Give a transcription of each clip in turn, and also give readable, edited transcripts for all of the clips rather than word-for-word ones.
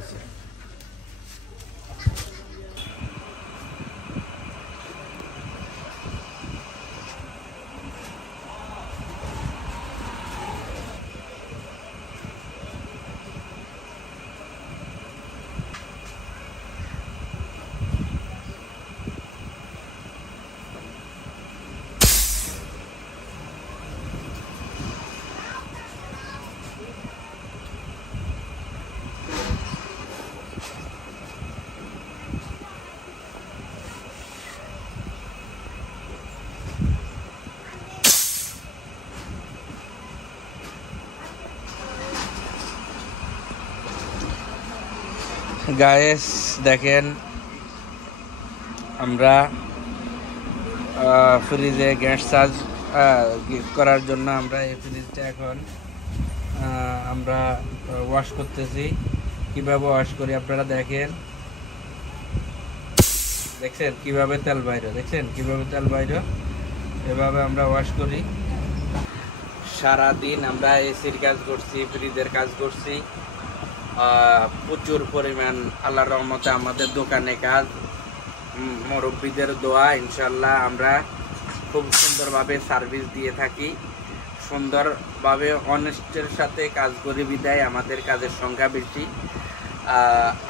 আছে। গাইস দেখেন, আমরা ফ্রিজে গ্যাস চার্জ করার জন্য আমরা এই ফ্রিজটা এখন আমরা ওয়াশ করতেছি। কিভাবে ওয়াশ করি আপনারা দেখেন, দেখছেন কিভাবে তেল বাইরে, দেখছেন কিভাবে তেল বাইরে, এভাবে আমরা ওয়াশ করি। সারাদিন আমরা এসির কাজ করছি, ফ্রিজের কাজ করছি, প্রচুর পরিমাণ আল্লাহর রহমতে আমাদের দোকানে কাজ, মুরব্বীদের দোয়া, ইনশাল্লাহ আমরা খুব সুন্দরভাবে সার্ভিস দিয়ে থাকি, সুন্দরভাবে অনেস্টের সাথে কাজ করি বিদায় আমাদের কাজের সংখ্যা বেশি।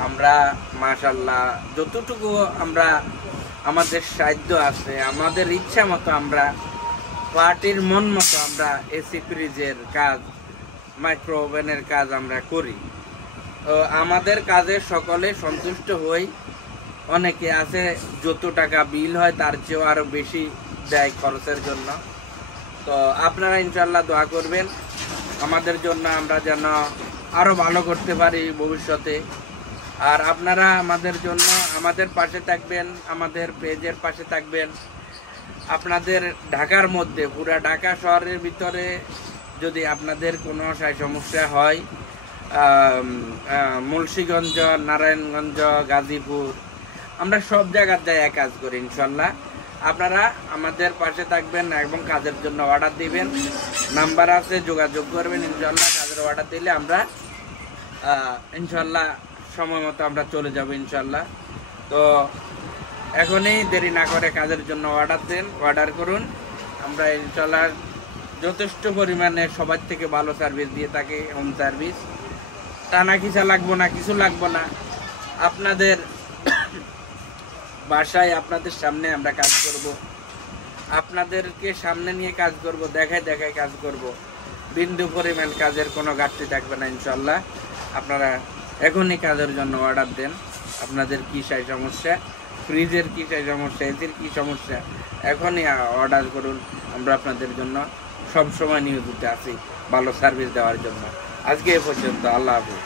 আমরা মাশাল্লাহ যতটুকু আমরা আমাদের সাধ্য আছে, আমাদের ইচ্ছা মতো আমরা পার্টির মন মতো আমরা এসি ফ্রিজের কাজ, মাইক্রো ওভেনের কাজ আমরা করি। আমাদের কাজে সকলে সন্তুষ্ট হই। অনেকে আছে যত টাকা বিল হয় তার চেয়েও আরও বেশি দেয় খরচের জন্য। তো আপনারা ইনশাল্লাহ দোয়া করবেন আমাদের জন্য, আমরা যেন আরও ভালো করতে পারি ভবিষ্যতে। আর আপনারা আমাদের জন্য আমাদের পাশে থাকবেন, আমাদের পেজের পাশে থাকবেন। আপনাদের ঢাকার মধ্যে, পুরা ঢাকা শহরের ভিতরে যদি আপনাদের কোনো সমস্যা হয়, মুন্সিগঞ্জ, নারায়ণগঞ্জ, গাজীপুর, আমরা সব জায়গায় কাজ করি ইনশাল্লাহ। আপনারা আমাদের পাশে থাকবেন এবং কাজের জন্য অর্ডার দিবেন, নাম্বার আছে, যোগাযোগ করবেন। ইনশাল্লাহ কাজের অর্ডার দিলে আমরা ইনশাল্লাহ সময় মতো আমরা চলে যাব ইনশাল্লাহ। তো এখনই দেরি না করে কাজের জন্য অর্ডার দেন, অর্ডার করুন। আমরা ইনশাল্লাহ যথেষ্ট পরিমাণে সবার থেকে ভালো সার্ভিস দিয়ে থাকি, হোম সার্ভিস। টানা খিসা লাগবো না, কিছু লাগবো না, আপনাদের বাসায় আপনাদের সামনে আমরা কাজ করব, আপনাদেরকে সামনে নিয়ে কাজ করব, দেখায় দেখায় কাজ করব। বিন্দু পরিমাণ কাজের কোনো ঘাটতি থাকবে না ইনশাল্লাহ। আপনারা এখনই কাজের জন্য অর্ডার দেন। আপনাদের কী সমস্যা, ফ্রিজের কী সমস্যা, এসির কী সমস্যা, এখনই অর্ডার করুন। আমরা আপনাদের জন্য সবসময় নিয়োজিত আছি ভালো সার্ভিস দেওয়ার জন্য। আজকে এ পর্যন্ত, আল্লাহ হাফেজ।